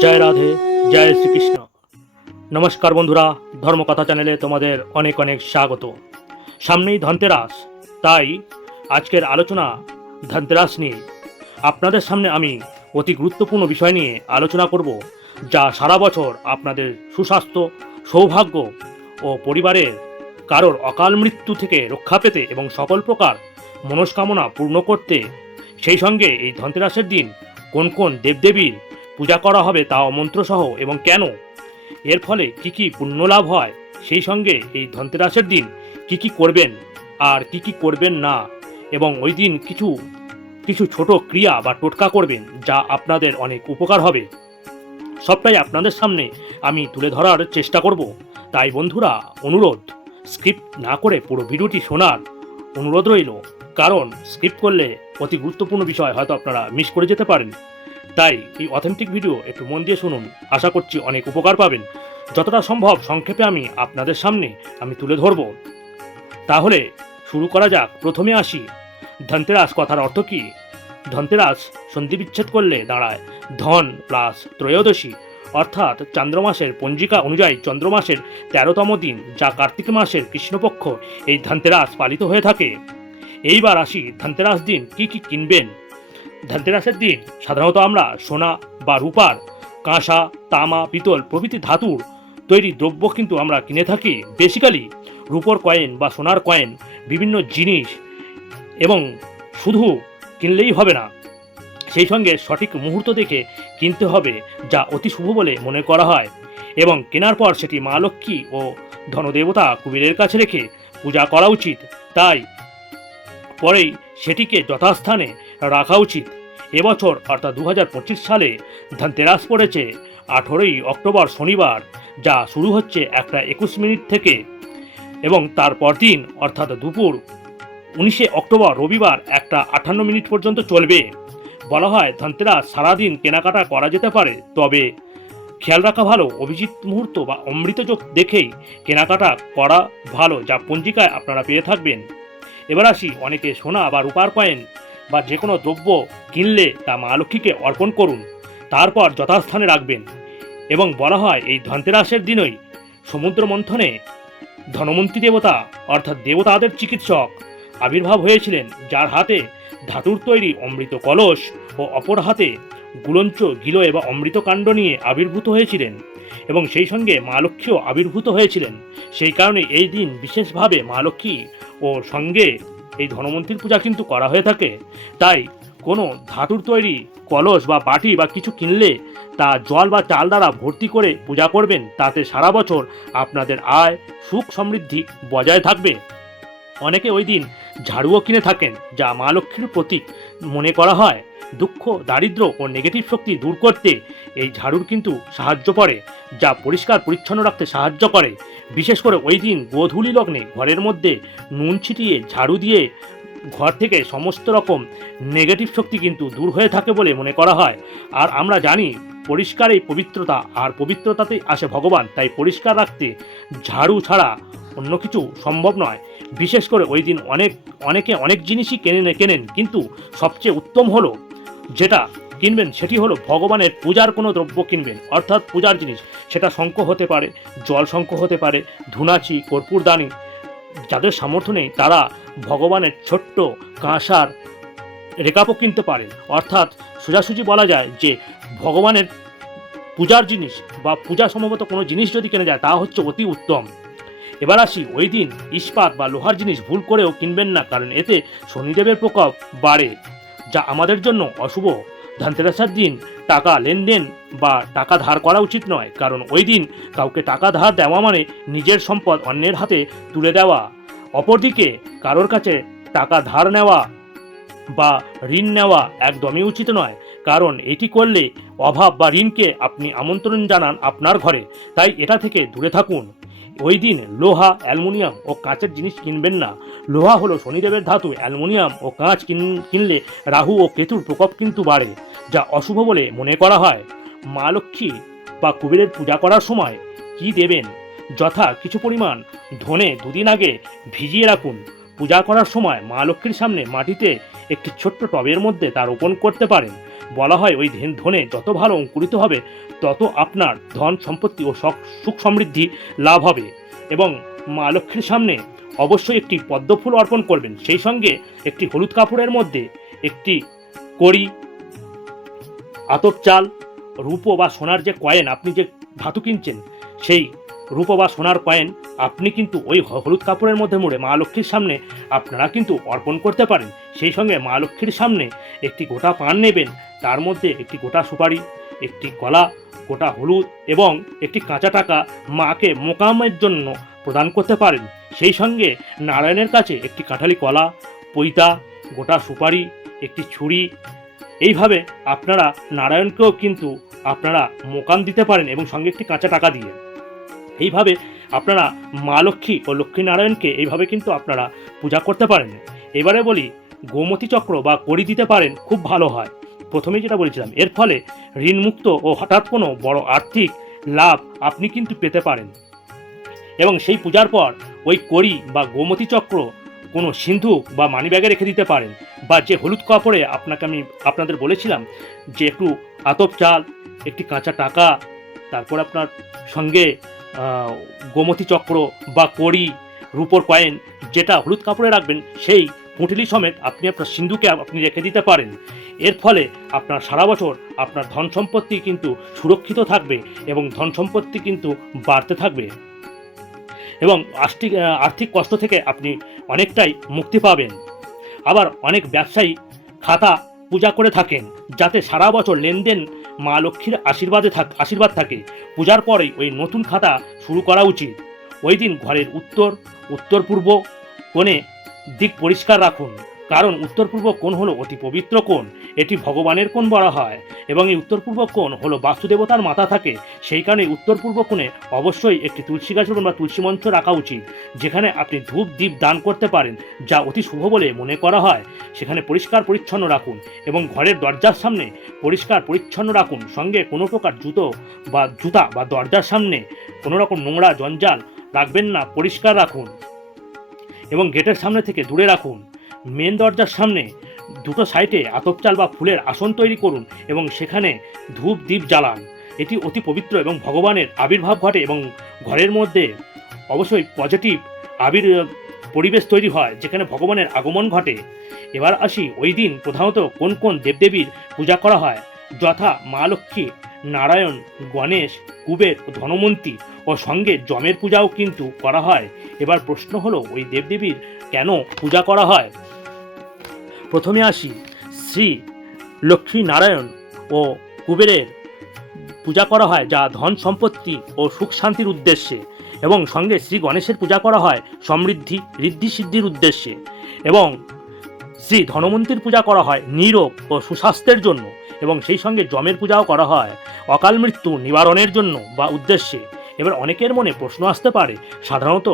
জয় রাধে, জয় শ্রীকৃষ্ণ। নমস্কার বন্ধুরা, ধর্মকথা চ্যানেলে তোমাদের অনেক অনেক স্বাগত। সামনেই ধনতেরাস, তাই আজকের আলোচনা ধনতেরাস নিয়ে। আপনাদের সামনে আমি অতি গুরুত্বপূর্ণ বিষয় নিয়ে আলোচনা করব, যা সারা বছর আপনাদের সুস্বাস্থ্য, সৌভাগ্য ও পরিবারের কারোর অকাল মৃত্যু থেকে রক্ষা পেতে এবং সকল প্রকার মনস্কামনা পূর্ণ করতে। সেই সঙ্গে এই ধনতেরাসের দিন কোন কোন দেবদেবীর পূজা করা হবে তা অমন্ত্রসহ এবং কেন? এর ফলে কি কি পুণ্য লাভ হয়? সেই সঙ্গে এই ধনতেরাসের দিন কি কি করবেন আর কি কি করবেন না? এবং ওই দিন কিছু কিছু ছোট ক্রিয়া বা টোটকা করবেন যা আপনাদের অনেক উপকার হবে। সবটাই আপনাদের সামনে আমি তুলে ধরার চেষ্টা করব। তাই বন্ধুরা, অনুরোধ স্ক্রিপ্ট না করে পুরো ভিডিওটি শোনার অনুরোধ রইল। কারণ স্ক্রিপ্ট করলে অতি গুরুত্বপূর্ণ বিষয় হয়তো আপনারা মিস করে যেতে পারেন। তাই এই অথেন্টিক ভিডিও একটু মন দিয়ে শুনুন। আশা করছি অনেক উপকার পাবেন। যতটা সম্ভব সংক্ষেপে আমি আপনাদের সামনে আমি তুলে ধরব। তাহলে শুরু করা যাক। প্রথমে আসি। ধনতেরাস কথার অর্থ কী? ধনতেরাস সন্ধি বিচ্ছেদ করলে দাঁড়ায়। ধন প্লাস ত্রয়োদশী, অর্থাৎ চন্দ্রমাসের পঞ্জিকা অনুযায়ী চন্দ্রমাসের তেরোতম দিন যা কার্তিক মাসের কৃষ্ণপক্ষ এই ধনতেরাস পালিত হয়ে থাকে। এইবার আসি ধনতেরাস দিন কি কি কিনবেন। ধনতেরাসের দিন, সাধারণত আমরা সোনা বা রূপার, কাঁসা, তামা, পিতল প্রভৃতি ধাতুর তৈরি দ্রব্য কিন্তু আমরা কিনে থাকি। বেসিক্যালি রূপোর কয়েন বা সোনার কয়েন, বিভিন্ন জিনিস এবং শুধু কিনলেই হবে না। সেই সঙ্গে সঠিক মুহূর্ত দেখে কিনতে হবে, যা অতি শুভ বলে মনে করা হয় এবং কেনার পর সেটি মা লক্ষ্মী ও ধনদেবতা কুবেরের কাছে রেখে পূজা করা উচিত। তাই পরেই সেটিকে যথাস্থানে রাখা উচিত। এবছর অর্থাৎ দু হাজার পঁচিশ সালে ধনতেরাস পড়েছে। আঠেরোই অক্টোবর শনিবার, যা শুরু হচ্ছে একটা একুশ মিনিট থেকে। এবং তারপর দিন, অর্থাৎ দুপুর উনিশে অক্টোবর রবিবার একটা আটান্ন মিনিট পর্যন্ত চলবে। বলা হয় ধনতেরাস সারাদিন কেনাকাটা করা যেতে পারে, তবে খেয়াল রাখা ভালো, অভিজিৎ মুহূর্ত বা অমৃতযোগ দেখেই কেনাকাটা করা ভালো, যা পঞ্জিকায় আপনারা পেয়ে থাকবেন। এবার আসি অনেকে সোনা বা রূপার কয়েন বা যে কোনো দ্রব্য কিনলে তা মা লক্ষ্মীকে অর্পণ করুন। তারপর যথাস্থানে রাখবেন। এবং বলা হয়, এই ধনতেরাসের দিনই সমুদ্র মন্থনে ধনমন্ত্রী দেবতা, অর্থাৎ দেবতাদের চিকিৎসক, আবির্ভাব হয়েছিলেন, যার হাতে ধাতুর তৈরি অমৃত কলস ও অপর হাতে গুলঞ্চ, গিলো এবং অমৃতকাণ্ড নিয়ে আবির্ভূত হয়েছিলেন। এবং সেই সঙ্গে মা লক্ষ্মীও আবির্ভূত হয়েছিলেন। সেই কারণে এই দিন বিশেষভাবে মা লক্ষ্মী ও সঙ্গে এই ধনমন্ত্রীর পূজা কিন্তু করা হয়ে থাকে। তাই কোনো ধাতুর তৈরি কলস বা বাটি বা কিছু কিনলে তা জল বা চাল দ্বারা ভর্তি করে পূজা করবেন। তাতে সারা বছর আপনাদের আয়, সুখ সমৃদ্ধি বজায় থাকবে। অনেকে ওই দিন ঝাড়ুও কিনে থাকেন, যা মা লক্ষ্মীর প্রতীক। মনে করা হয়, দুঃখ দারিদ্র ও নেগেটিভ শক্তি দূর করতে এই ঝাড়ুর কিন্তু সাহায্য করে, যা পরিষ্কার পরিচ্ছন্ন রাখতে সাহায্য করে। বিশেষ করে ওই দিন গোধূলি লগ্নে ঘরের মধ্যে নুন ছিটিয়ে ঝাড়ু দিয়ে ঘর থেকে সমস্ত রকম নেগেটিভ শক্তি কিন্তু দূর হয়ে থাকে বলে মনে করা হয়। আর আমরা জানি, পরিষ্কার এই পবিত্রতা আর পবিত্রতাতেই আসে ভগবান, তাই পরিষ্কার রাখতে ঝাড়ু ছাড়া অন্য কিছু সম্ভব নয়। বিশেষ করে ওই দিন অনেক, অনেকে অনেক জিনিসই কেনেন কেনেন, কিন্তু সবচেয়ে উত্তম হলো যেটা কিনবেন, সেটি হলো ভগবানের পূজার কোনো দ্রব্য কিনবেন, অর্থাৎ পূজার জিনিস। সেটা শঙ্খ হতে পারে, জল শঙ্খ হতে পারে, ধুনাচি, কর্পূরদানি, যাদের সামর্থ্য নেই, তারা ভগবানের ছোট্ট কাঁসার রেকাপও কিনতে পারেন। অর্থাৎ সোজাসুজি বলা যায় যে ভগবানের পূজার জিনিস বা পূজা সম্ভবত কোনো জিনিস যদি কেনা যায়, তা হচ্ছে অতি উত্তম। এবার আসি ওই দিন ইস্পাত বা লোহার জিনিস ভুল করেও কিনবেন না, কারণ এতে শনিদেবের প্রকোপ বাড়ে, যা আমাদের জন্য অশুভ। ধনতেরাসের দিন টাকা লেনদেন বা টাকা ধার করা উচিত নয়, কারণ ওই দিন কাউকে টাকা ধার দেওয়া মানে নিজের সম্পদ অন্যের হাতে তুলে দেওয়া। অপরদিকে কারোর কাছে টাকা ধার নেওয়া বা ঋণ নেওয়া একদমই উচিত নয়, কারণ এটি করলে অভাব বা ঋণকে আপনি আমন্ত্রণ জানান আপনার ঘরে। তাই এটা থেকে দূরে থাকুন। ওই দিন লোহা, অ্যালুমিনিয়াম ও কাঁচের জিনিস কিনবেন না। লোহা হলো শনিদেবের ধাতু, অ্যালুমিনিয়াম ও কাঁচ কিন- কিনলে রাহু ও কেতুর প্রকোপ কিন্তু বাড়ে, যা অশুভ বলে মনে করা হয়। মা লক্ষ্মী বা কুবেরের পূজা করার সময় কি দেবেন? যথা কিছু পরিমাণ ধনে দুদিন আগে ভিজিয়ে রাখুন। পূজা করার সময় মা লক্ষ্মীর সামনে মাটিতে একটি ছোট্ট টবের মধ্যে তা রোপণ করতে পারেন। বলা হয় ওই ধেন- যত ভালো অঙ্কুরিত হবে, তত আপনার ধন সম্পত্তি ও সুখ সমৃদ্ধি লাভ হবে। এবং মা লক্ষ্মীর সামনে অবশ্যই একটি পদ্মফুল অর্পণ করবেন। সেই সঙ্গে একটি হলুদ কাপড়ের মধ্যে একটি কড়ি, আতপ চাল, রূপো বা সোনার যে কয়েন আপনি যে ধাতু কিনছেন, সেই রূপো বা সোনার কয়েন, আপনি কিন্তু ওই হলুদ কাপড়ের মধ্যে মুড়ে মা লক্ষ্মীর সামনে আপনারা কিন্তু অর্পণ করতে পারেন। সেই সঙ্গে মা লক্ষ্মীর সামনে একটি গোটা পান নেবেন, তার মধ্যে একটি গোটা সুপারি, একটি কলা, গোটা হলুদ এবং একটি কাঁচা টাকা মাকে মোকামের জন্য প্রদান করতে পারেন। সেই সঙ্গে নারায়ণের কাছে একটি কাঁঠালি কলা, পৈতা, গোটা সুপারি, একটি ছুরি, এইভাবে আপনারা নারায়ণকেও কিন্তু আপনারা মোকাম দিতে পারেন এবং সঙ্গে একটি কাঁচা টাকা দিয়ে। এইভাবে আপনারা মা লক্ষ্মী ও লক্ষ্মী নারায়ণকে এইভাবে কিন্তু আপনারা পূজা করতে পারেন। এবারে বলি, গোমতী চক্র বা করি দিতে পারেন, খুব ভালো হয়। প্রথমেই যেটা বলেছিলাম, এর ফলে ঋণমুক্ত ও হঠাৎ কোনো বড় আর্থিক লাভ আপনি কিন্তু পেতে পারেন। এবং সেই পূজার পর ওই করি বা গোমতী চক্র কোনো সিন্ধু বা মানিব্যাগে রেখে দিতে পারেন বা যে হলুদ কাপড়ে আপনাকে আমি আপনাদের বলেছিলাম যে একটু আতপ চাল, একটি কাঁচা টাকা, তারপর আপনার সঙ্গে গোমতী চক্র বা কড়ি, রূপোর কয়েন, যেটা হলুদ কাপড়ে রাখবেন, সেই পুঁটলি সমেত আপনি আপনার সিন্ধুকে আপনি রেখে দিতে পারেন। এর ফলে আপনার সারা বছর আপনার ধন সম্পত্তি কিন্তু সুরক্ষিত থাকবে এবং ধন সম্পত্তি কিন্তু বাড়তে থাকবে। এবং আর্থিক আর্থিক কষ্ট থেকে আপনি অনেকটাই মুক্তি পাবেন। আবার অনেক ব্যবসায়ী খাতা পূজা করে থাকেন, যাতে সারা বছর লেনদেন মা লক্ষ্মীর আশীর্বাদে থাক, আশীর্বাদ থাকে। পূজার পরেই ওই নতুন খাতা শুরু করা উচিত। ওই দিন ঘরের উত্তর উত্তর পূর্ব কোণে দিক পরিষ্কার রাখুন। কারণ উত্তর পূর্ব কোণ হলো অতি পবিত্র কোণ, এটি ভগবানের কোণ বলা হয়, এবং এই উত্তর পূর্ব কোণ হলো বাস্তুদেবতার মাথা থাকে, সেই কারণে উত্তর পূর্ব কোণে অবশ্যই একটি তুলসী গাছ বা তুলসী মঞ্চ রাখা উচিত, যেখানে আপনি ধূপ দ্বীপ দান করতে পারেন, যা অতি শুভ বলে মনে করা হয়, সেখানে পরিষ্কার পরিচ্ছন্ন রাখুন, এবং ঘরের দরজার সামনে পরিষ্কার পরিচ্ছন্ন রাখুন, সঙ্গে কোনো প্রকার জুতো বা জুতা বা দরজার সামনে কোনো রকম নোংরা জঞ্জাল রাখবেন না, পরিষ্কার রাখুন, এবং গেটের সামনে থেকে দূরে রাখুন। মেন দরজার সামনে দুটো সাইডে আতপ চাল বা ফুলের আসন তৈরি করুন এবং সেখানে ধূপ দ্বীপ জ্বালান। এটি অতি পবিত্র এবং ভগবানের আবির্ভাব ঘটে এবং ঘরের মধ্যে অবশ্যই পজিটিভ আবির পরিবেশ তৈরি হয়, যেখানে ভগবানের আগমন ঘটে। এবার আসি ওই দিন প্রধানত কোন কোন দেবদেবীর পূজা করা হয়? যথা মা লক্ষ্মী, নারায়ণ, গণেশ, কুবের ধনমন্তী ও সঙ্গে জমের পূজাও কিন্তু করা হয়। এবার প্রশ্ন হলো, ওই দেবদেবীর কেন পূজা করা হয়? প্রথমে আসি শ্রী লক্ষ্মী নারায়ণ ও কুবেরের। পূজা করা হয় যা ধন সম্পত্তি ও সুখ শান্তির উদ্দেশ্যে এবং সঙ্গে শ্রী গণেশের পূজা করা হয় সমৃদ্ধি, ঋদ্ধি সিদ্ধির উদ্দেশ্যে এবং শ্রী ধনমন্তীর পূজা করা হয় নিরোগ ও সুস্বাস্থ্যের জন্য এবং সেই সঙ্গে জমের পূজাও করা হয় অকাল মৃত্যু নিবারণের জন্য বা উদ্দেশ্যে। এবার অনেকের মনে প্রশ্ন আসতে পারে, সাধারণত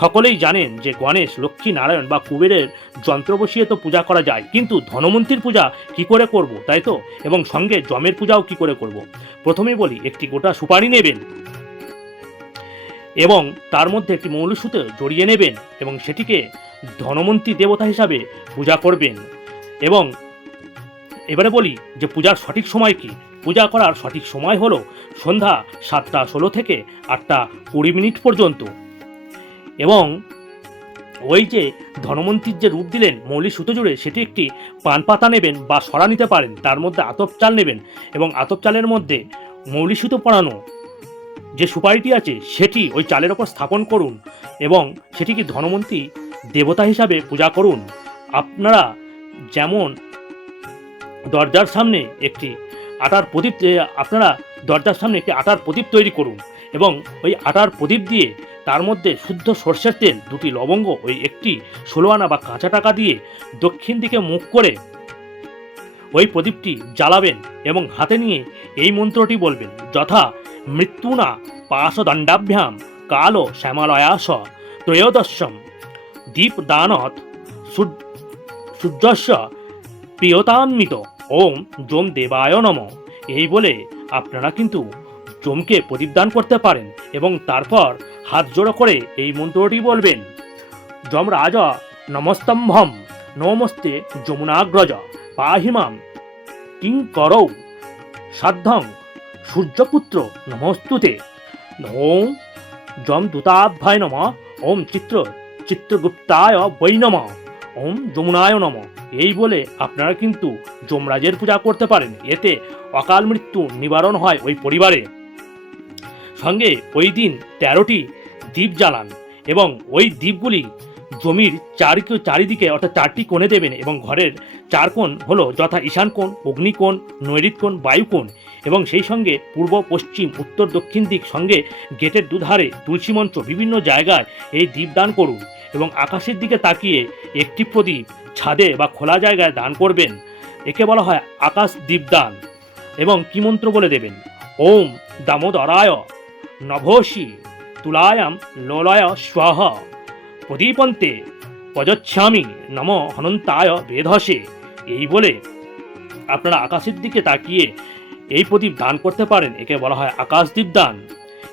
সকলেই জানেন যে গণেশ লক্ষ্মী নারায়ণ বা কুবেরের যন্ত্র বসিয়ে তো পূজা করা যায়, কিন্তু ধনমন্ত্রীর পূজা কি করে করব, তাই তো? এবং সঙ্গে জমের পূজাও কি করে করব? প্রথমেই বলি, একটি গোটা সুপারি নেবেন এবং তার মধ্যে একটি মৌলসুতো জড়িয়ে নেবেন এবং সেটিকে ধনমন্তী দেবতা হিসাবে পূজা করবেন। এবং এবারে বলি যে পূজার সঠিক সময় কি? পূজা করার সঠিক সময় হলো সন্ধ্যা সাতটা ষোলো থেকে আটটা কুড়ি মিনিট পর্যন্ত। এবং ওই যে ধনমন্ত্রীর যে রূপ দিলেন মৌলি সুতো জুড়ে, সেটি একটি পান পাতা নেবেন বা সরা নিতে পারেন, তার মধ্যে আতপ চাল নেবেন এবং আতপ চালের মধ্যে মৌলি সুতো পরানো যে সুপারিটি আছে, সেটি ওই চালের ওপর স্থাপন করুন এবং সেটিকে ধনমন্ত্রী দেবতা হিসাবে পূজা করুন। আপনারা যেমন দরজার সামনে একটি আটার প্রদীপ আপনারা দরজার সামনে একটি আটার প্রদীপ তৈরি করুন এবং ওই আটার প্রদীপ দিয়ে তার মধ্যে শুদ্ধ সর্ষের তেল, দুটি লবঙ্গ ওই একটি ষোলো আনা বা কাঁচা টাকা দিয়ে দক্ষিণ দিকে মুখ করে ওই প্রদীপটি জ্বালাবেন এবং হাতে নিয়ে এই মন্ত্রটি বলবেন, যথা মৃত্যুনা পাশ দণ্ডাভ্যাম কালো শ্যামালয়াস ত্রয়োদশম দীপদানত সূর্য- সূর্যস্য প্রিয়তান্বিত, ওম জোম দেবায় নম। এই বলে আপনারা কিন্তু জমকে প্রদীপদান করতে পারেন এবং তারপর হাত জোড়ো করে এই মন্ত্রটি বলবেন যম রাজা নমস্তম্ভম, নমস্তে যমুনাগ্রজ পাহিমাম কিং করৌ, সাধ্যং, সূর্যপুত্র, নমস্তুতে। ওম যম দূতাভ্যায় নম, ওম চিত্র, চিত্রগুপ্তায় বৈ নম, ওম যমুনায় নম। এই বলে আপনারা কিন্তু যমরাজের পূজা করতে পারেন। এতে অকাল মৃত্যু নিবারণ হয় ওই পরিবারে। সঙ্গে ওই দিন তেরোটি দ্বীপ জ্বালান এবং ওই দ্বীপগুলি জমির চারি চারিদিকে অর্থাৎ চারটি কোণে দেবেন এবং ঘরের চার কোণ হলো যথা ঈশান কোণ অগ্নিকোণ নৈরিত কোণ বায়ুকোণ এবং সেই সঙ্গে পূর্ব, পশ্চিম, উত্তর, দক্ষিণ দিক সঙ্গে গেটের দুধারে তুলসী মঞ্চ বিভিন্ন জায়গায় এই দ্বীপ দান করুন এবং আকাশের দিকে তাকিয়ে একটি প্রদীপ ছাদে বা খোলা জায়গায় দান করবেন। একে বলা হয় আকাশ দ্বীপদান এবং কি মন্ত্র বলে দেবেন? ওম দামোদরায় নভোষি তুলায়াম লোলয় স্বাহ। প্রদীপন্তে পজচ্ছামি নম হনন্তায় বেধসে। এই বলে আপনারা আকাশের দিকে তাকিয়ে এই প্রদীপ দান করতে পারেন, একে বলা হয় আকাশদীপ দান।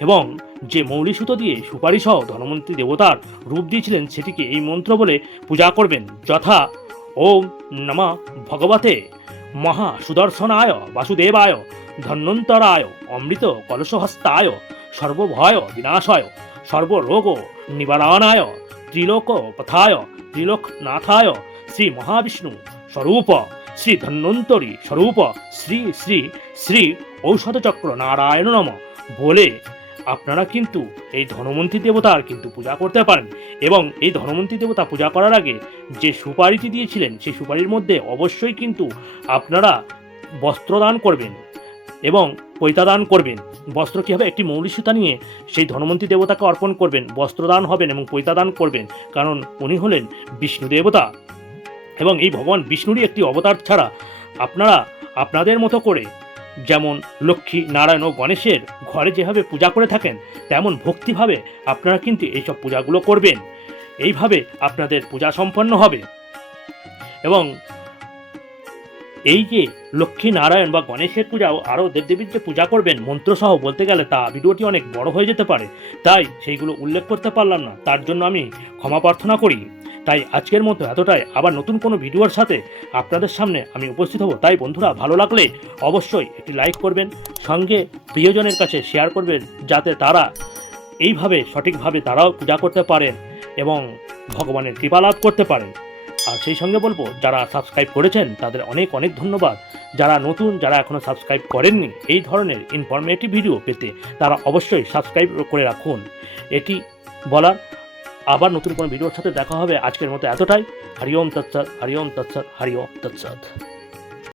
এবং যে মৌলি সুতো দিয়ে সুপারি সহ ধনমন্ত্রী দেবতার রূপ দিয়েছিলেন, সেটিকে এই মন্ত্র বলে পূজা করবেন। যথা ওম নমা ভগবতে মহা সুদর্শনায় বাসুদেবায় ধন্বন্তরায় অমৃত কলসহস্তায় সর্বভয় বিনাশায়, সর্বরোগ নিবারণায় ত্রিলোক পথায় ত্রিলোকনাথায় শ্রী মহাবিষ্ণু স্বরূপ শ্রী ধন্বন্তরী স্বরূপ, শ্রী শ্রী শ্রী ঔষধচক্র নারায়ণ নম। বলে আপনারা কিন্তু এই ধনমন্ত্রী দেবতার কিন্তু পূজা করতে পারেন। এবং এই ধনমন্ত্রী দেবতা পূজা করার আগে যে সুপারিটি দিয়েছিলেন, সেই সুপারির মধ্যে অবশ্যই কিন্তু আপনারা বস্ত্রদান করবেন এবং পৈতাদান করবেন। বস্ত্র কী হবে? একটি মৌলি সুতা নিয়ে সেই ধনমন্ত্রী দেবতাকে অর্পণ করবেন, বস্ত্রদান হবেন এবং পৈতাদান করবেন। কারণ উনি হলেন বিষ্ণু দেবতা। এবং এই ভগবান বিষ্ণুরই একটি অবতার ছাড়া আপনারা আপনাদের মতো করে যেমন লক্ষ্মী, নারায়ণ ও গণেশের ঘরে যেভাবে পূজা করে থাকেন, তেমন ভক্তিভাবে আপনারা কিন্তু এইসব পূজাগুলো করবেন। এইভাবে আপনাদের পূজা সম্পন্ন হবে। এবং এই যে লক্ষ্মী নারায়ণ বা গণেশের পূজা, ও আরও দেবদেবীর যে পূজা করবেন, মন্ত্রসহ বলতে গেলে তা ভিডিওটি অনেক বড় হয়ে যেতে পারে। তাই সেইগুলো উল্লেখ করতে পারলাম না, তার জন্য আমি ক্ষমা প্রার্থনা করি। তাই আজকের মতো এতটাই। আবার নতুন কোনো ভিডিওর সাথে আপনাদের সামনে আমি উপস্থিত হব। তাই বন্ধুরা, ভালো লাগলে অবশ্যই একটি লাইক করবেন, সঙ্গে প্রিয়জনের কাছে শেয়ার করবেন, যাতে তারা এইভাবে সঠিকভাবে তারাও পূজা করতে পারেন এবং ভগবানের কৃপা লাভ করতে পারেন। আর সেই সঙ্গে বলব, যারা সাবস্ক্রাইব করেছেন, তাদের অনেক অনেক ধন্যবাদ। যারা নতুন, যারা এখনও সাবস্ক্রাইব করেননি, এই ধরনের ইনফরমেটিভ ভিডিও পেতে তারা অবশ্যই সাবস্ক্রাইব করে রাখুন। এটি বলার আবার নতুন কোনো ভিডিওর সাথে দেখা হবে আজকের মতো এতটাই। হরি ওম তৎসৎ হরি ওম তৎসৎ হরি ওম তৎসৎ।